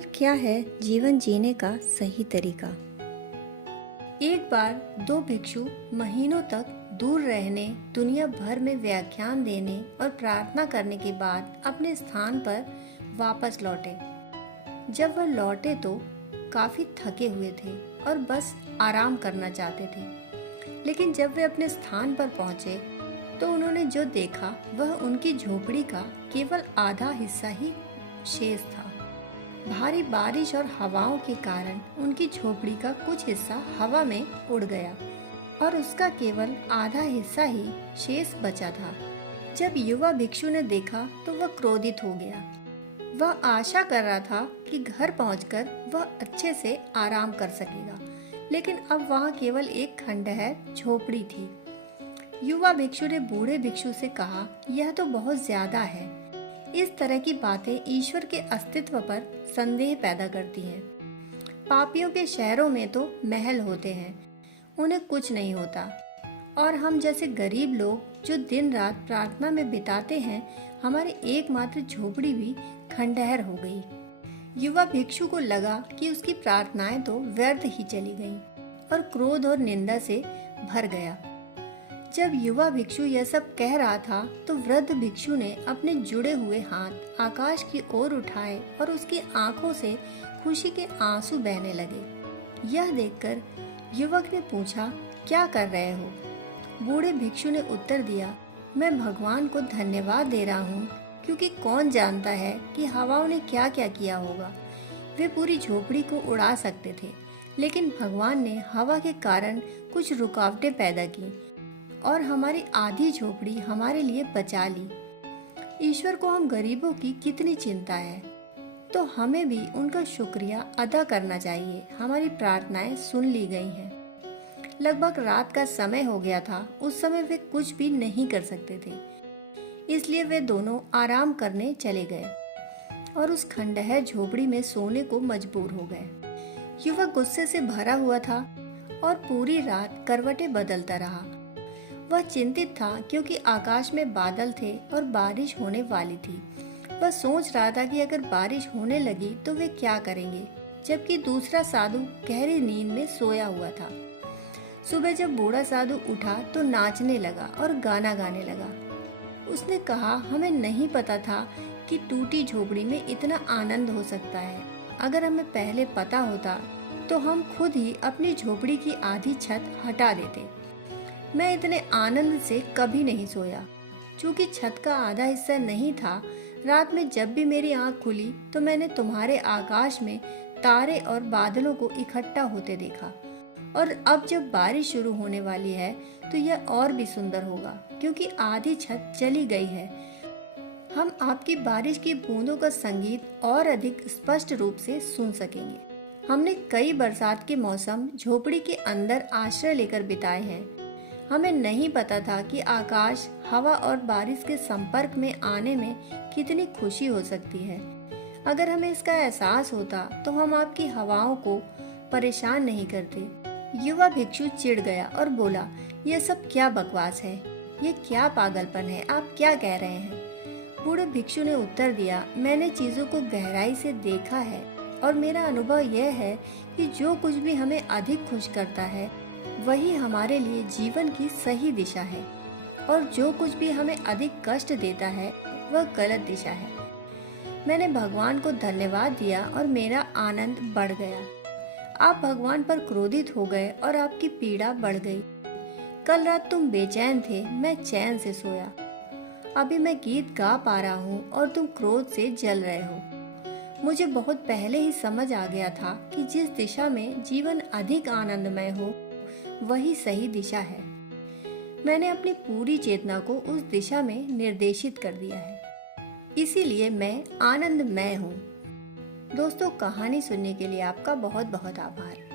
आखिर क्या है जीवन जीने का सही तरीका। एक बार दो भिक्षु महीनों तक दूर रहने, दुनिया भर में व्याख्यान देने और प्रार्थना करने के बाद अपने स्थान पर वापस लौटे। जब वह लौटे तो काफी थके हुए थे और बस आराम करना चाहते थे। लेकिन जब वे अपने स्थान पर पहुंचे तो उन्होंने जो देखा वह उनकी झोपड़ी का केवल आधा हिस्सा ही शेष था। भारी बारिश और हवाओं के कारण उनकी झोपड़ी का कुछ हिस्सा हवा में उड़ गया और उसका केवल आधा हिस्सा ही शेष बचा था। जब युवा भिक्षु ने देखा तो वह क्रोधित हो गया। वह आशा कर रहा था कि घर पहुंचकर वह अच्छे से आराम कर सकेगा, लेकिन अब वहां केवल एक खंडहर झोपड़ी थी। युवा भिक्षु ने बूढ़े भिक्षु से कहा, यह तो बहुत ज्यादा है। इस तरह की बातें ईश्वर के अस्तित्व पर संदेह पैदा करती हैं। पापियों के शहरों में तो महल होते हैं, उन्हें कुछ नहीं होता, और हम जैसे गरीब लोग जो दिन रात प्रार्थना में बिताते हैं, हमारी एकमात्र झोपड़ी भी खंडहर हो गई। युवा भिक्षु को लगा कि उसकी प्रार्थनाएं तो व्यर्थ ही चली गईं और क्रोध और निंदा से भर गया। जब युवा भिक्षु यह सब कह रहा था तो वृद्ध भिक्षु ने अपने जुड़े हुए हाथ आकाश की ओर उठाए और उसकी आंखों से खुशी के आंसू बहने लगे। यह देखकर युवक ने पूछा, क्या कर रहे हो? बूढ़े भिक्षु ने उत्तर दिया, मैं भगवान को धन्यवाद दे रहा हूँ, क्योंकि कौन जानता है कि हवाओं ने क्या क्या किया होगा। वे पूरी झोपड़ी को उड़ा सकते थे, लेकिन भगवान ने हवा के कारण कुछ रुकावटें पैदा की और हमारी आधी झोपड़ी हमारे लिए बचा ली। ईश्वर को हम गरीबों की कितनी चिंता है, तो हमें भी उनका शुक्रिया अदा करना चाहिए। हमारी प्रार्थनाएं सुन ली गई हैं। लगभग रात का समय हो गया था। उस समय वे कुछ भी नहीं कर सकते थे, इसलिए वे दोनों आराम करने चले गए और उस खंडहर झोपड़ी में सोने को मजबूर हो गए। युवक गुस्से से भरा हुआ था और पूरी रात करवटें बदलता रहा। वह चिंतित था क्योंकि आकाश में बादल थे और बारिश होने वाली थी। वह सोच रहा था कि अगर बारिश होने लगी तो वे क्या करेंगे, जबकि दूसरा साधु गहरी नींद में सोया हुआ था। सुबह जब बूढ़ा साधु उठा तो नाचने लगा और गाना गाने लगा। उसने कहा, हमें नहीं पता था कि टूटी झोपड़ी में इतना आनंद हो सकता है। अगर हमें पहले पता होता तो हम खुद ही अपनी झोपड़ी की आधी छत हटा देते। मैं इतने आनंद से कभी नहीं सोया। चूंकि छत का आधा हिस्सा नहीं था, रात में जब भी मेरी आंख खुली तो मैंने तुम्हारे आकाश में तारे और बादलों को इकट्ठा होते देखा। और अब जब बारिश शुरू होने वाली है तो यह और भी सुंदर होगा, क्योंकि आधी छत चली गई है। हम आपकी बारिश की बूंदों का संगीत और अधिक स्पष्ट रूप से सुन सकेंगे। हमने कई बरसात के मौसम झोपड़ी के अंदर आश्रय लेकर बिताए हैं। हमें नहीं पता था कि आकाश, हवा और बारिश के संपर्क में आने में कितनी खुशी हो सकती है। अगर हमें इसका एहसास होता तो हम आपकी हवाओं को परेशान नहीं करते। युवा भिक्षु चिढ़ गया और बोला, यह सब क्या बकवास है, ये क्या पागलपन है, आप क्या कह रहे हैं? बूढ़े भिक्षु ने उत्तर दिया, मैंने चीजों को गहराई से देखा है और मेरा अनुभव यह है कि जो कुछ भी हमें अधिक खुश करता है वही हमारे लिए जीवन की सही दिशा है, और जो कुछ भी हमें अधिक कष्ट देता है वह गलत दिशा है। मैंने भगवान को धन्यवाद दिया और मेरा आनंद बढ़ गया। आप भगवान पर क्रोधित हो गए और आपकी पीड़ा बढ़ गई। कल रात तुम बेचैन थे, मैं चैन से सोया। अभी मैं गीत गा पा रहा हूँ और तुम क्रोध से जल रहे हो। मुझे बहुत पहले ही समझ आ गया था कि जिस दिशा में जीवन अधिक आनंदमय हो वही सही दिशा है। मैंने अपनी पूरी चेतना को उस दिशा में निर्देशित कर दिया है, इसीलिए मैं आनंदमय हूँ। दोस्तों, कहानी सुनने के लिए आपका बहुत बहुत आभार।